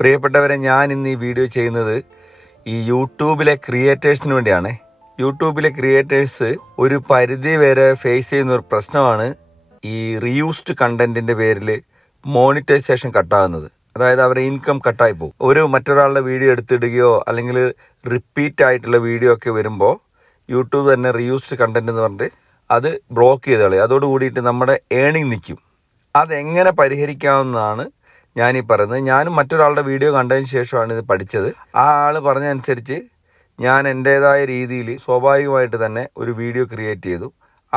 പ്രിയപ്പെട്ടവരെ, ഞാൻ ഇന്ന് ഈ വീഡിയോ ചെയ്യുന്നത് ഈ യൂട്യൂബിലെ ക്രിയേറ്റേഴ്സിന് വേണ്ടിയാണ്. യൂട്യൂബിലെ ക്രിയേറ്റേഴ്സ് ഒരു പരിധി വരെ ഫേസ് ചെയ്യുന്ന ഒരു പ്രശ്നമാണ് ഈ റീയൂസ്ഡ് കണ്ടൻറ്റിൻ്റെ പേരിൽ മോണിറ്റൈസേഷൻ കട്ടാകുന്നത്. അതായത് അവരുടെ ഇൻകം കട്ടായി പോകും. ഒരു മറ്റൊരാളുടെ വീഡിയോ എടുത്തിടുകയോ അല്ലെങ്കിൽ റിപ്പീറ്റ് ആയിട്ടുള്ള വീഡിയോ ഒക്കെ വരുമ്പോൾ യൂട്യൂബ് തന്നെ റീയൂസ്ഡ് കണ്ടൻറ്റ് എന്ന് പറഞ്ഞിട്ട് അത് ബ്ലോക്ക് ചെയ്ത് കളയും. അതോടുകൂടിയിട്ട് നമ്മുടെ ഏണിങ് നിൽക്കും. അതെങ്ങനെ പരിഹരിക്കാവുന്നതാണ് ഞാനീ പറയുന്നത്. ഞാനും മറ്റൊരാളുടെ വീഡിയോ കണ്ടതിന് ശേഷമാണ് ഇത് പഠിച്ചത്. ആ ആൾ പറഞ്ഞതനുസരിച്ച് ഞാൻ എൻ്റേതായ രീതിയിൽ സ്വാഭാവികമായിട്ട് തന്നെ ഒരു വീഡിയോ ക്രിയേറ്റ് ചെയ്തു.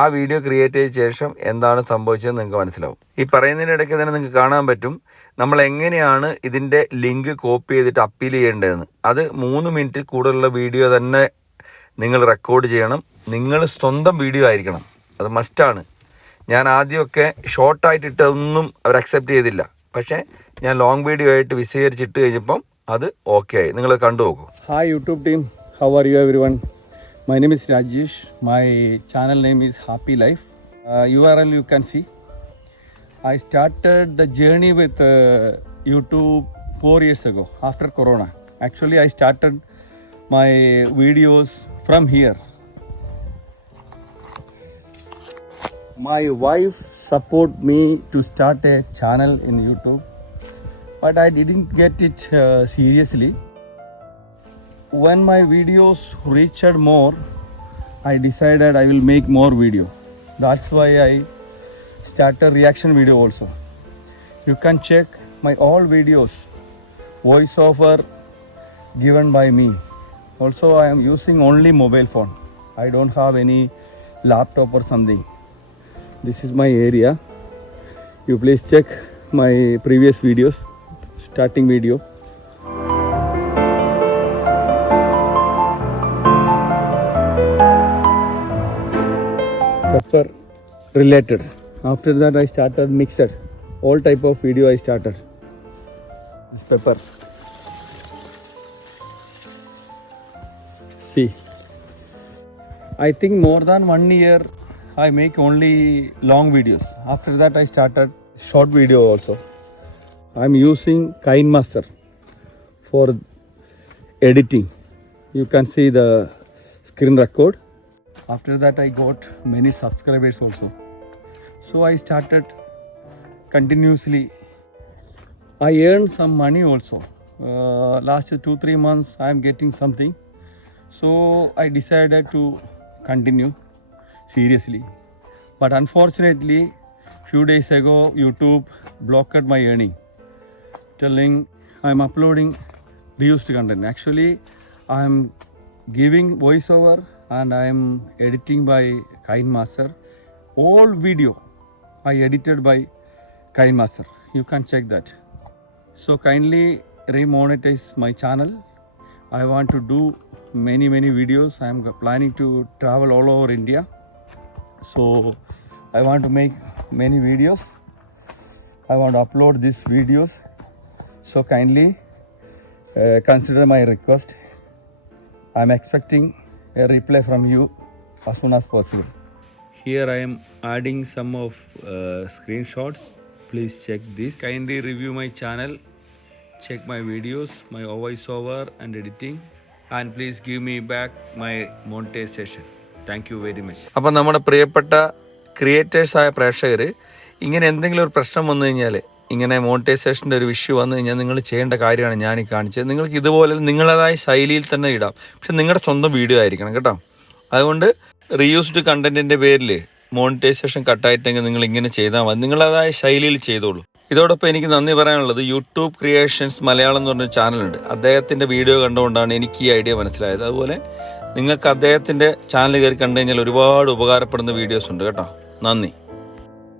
ആ വീഡിയോ ക്രിയേറ്റ് ചെയ്ത ശേഷം എന്താണ് സംഭവിച്ചതെന്ന് നിങ്ങൾക്ക് മനസ്സിലാവും. ഈ പറയുന്നതിനിടയ്ക്ക് തന്നെ നിങ്ങൾക്ക് കാണാൻ പറ്റും നമ്മൾ എങ്ങനെയാണ് ഇതിൻ്റെ ലിങ്ക് കോപ്പി ചെയ്തിട്ട് അപ്പീൽ ചെയ്യേണ്ടതെന്ന്. അത് 3 മിനിറ്റ് കൂടുതലുള്ള വീഡിയോ തന്നെ നിങ്ങൾ റെക്കോർഡ് ചെയ്യണം. നിങ്ങൾ സ്വന്തം വീഡിയോ ആയിരിക്കണം, അത് മസ്റ്റാണ്. ഞാൻ ആദ്യമൊക്കെ ഷോർട്ടായിട്ട് ഇട്ടതൊന്നും അവർ അക്സെപ്റ്റ് ചെയ്തില്ല. പക്ഷേ ഞാൻ ലോങ് വീഡിയോ ആയിട്ട് വിശദീകരിച്ചിട്ട് കഴിഞ്ഞപ്പം അത് ഓക്കെ ആയി. നിങ്ങൾ കണ്ടു നോക്കൂ. Hi YouTube team, how are you everyone? My name is Rajesh. My channel name is Happy Life. URL you can see. I started the journey with YouTube 4 years ago after Corona. Actually, I started my videos from here. My wife support me to start a channel in YouTube, but I didn't get it seriously. When my videos reached more, I decided I will make more video. That's why I started reaction video also. You can check my all videos, voiceover given by me. Also, I am using only mobile phone. I don't have any laptop or something. This is my area. You please check my previous videos, starting video. Pepper related. After that I started mixer. All type of video I started. This pepper. See. I think more than 1 year I make only long videos. After that I started short video also. I'm using KineMaster for editing. You can see the screen record. After that I got many subscribers also. So I started continuously. I earned some money also. Last 2-3 months I am getting something. So I decided to continue seriously. But unfortunately, few days ago YouTube blocked my earning, telling I am uploading reused content. Actually, I am giving voiceover and I am editing by KineMaster. All video I edited by KineMaster. You can check that. So kindly remonetize my channel. I want to do many videos. I am planning to travel all over India. So I want to make many videos. I want to upload these videos. So kindly consider my request. I am expecting a reply from you as soon as possible. Here I am adding some of screenshots. Please check this. Kindly review my channel. Check my videos, my voiceover and editing. And please give me back my monetization. Thank you very much. അപ്പം നമ്മുടെ പ്രിയപ്പെട്ട ക്രിയേറ്റേഴ്സായ പ്രേക്ഷകർ, ഇങ്ങനെ എന്തെങ്കിലും ഒരു പ്രശ്നം വന്നു കഴിഞ്ഞാൽ, ഇങ്ങനെ മോണിറ്റൈസേഷൻ്റെ ഒരു ഇഷ്യൂ വന്നു കഴിഞ്ഞാൽ നിങ്ങൾ ചെയ്യേണ്ട കാര്യമാണ് ഞാൻ ഈ കാണിച്ചത്. നിങ്ങൾക്ക് ഇതുപോലെ നിങ്ങളേതായ ശൈലിയിൽ തന്നെ ഇടാം. പക്ഷെ നിങ്ങളുടെ സ്വന്തം വീഡിയോ ആയിരിക്കണം കേട്ടോ. അതുകൊണ്ട് റീയൂസ്ഡ് കണ്ടൻറ്റിൻ്റെ പേരിൽ മോണിറ്റൈസേഷൻ കട്ടായിട്ടെങ്കിൽ നിങ്ങൾ ഇങ്ങനെ ചെയ്താൽ മതി. നിങ്ങളേതായ ശൈലിയിൽ ചെയ്തോളൂ. ഇതോടൊപ്പം എനിക്ക് നന്ദി പറയാനുള്ളത്, യൂട്യൂബ് ക്രിയേഷൻസ് മലയാളം എന്ന് പറഞ്ഞൊരു ചാനലുണ്ട്. അദ്ദേഹത്തിൻ്റെ വീഡിയോ കണ്ടുകൊണ്ടാണ് എനിക്ക് ഈ ഐഡിയ മനസ്സിലായത്. അതുപോലെ നിങ്ങൾക്ക് അദ്ദേഹത്തിൻ്റെ ചാനൽ കയറി കണ്ടു കഴിഞ്ഞാൽ ഒരുപാട് ഉപകാരപ്പെടുന്ന വീഡിയോസ് ഉണ്ട് കേട്ടോ. നന്ദി.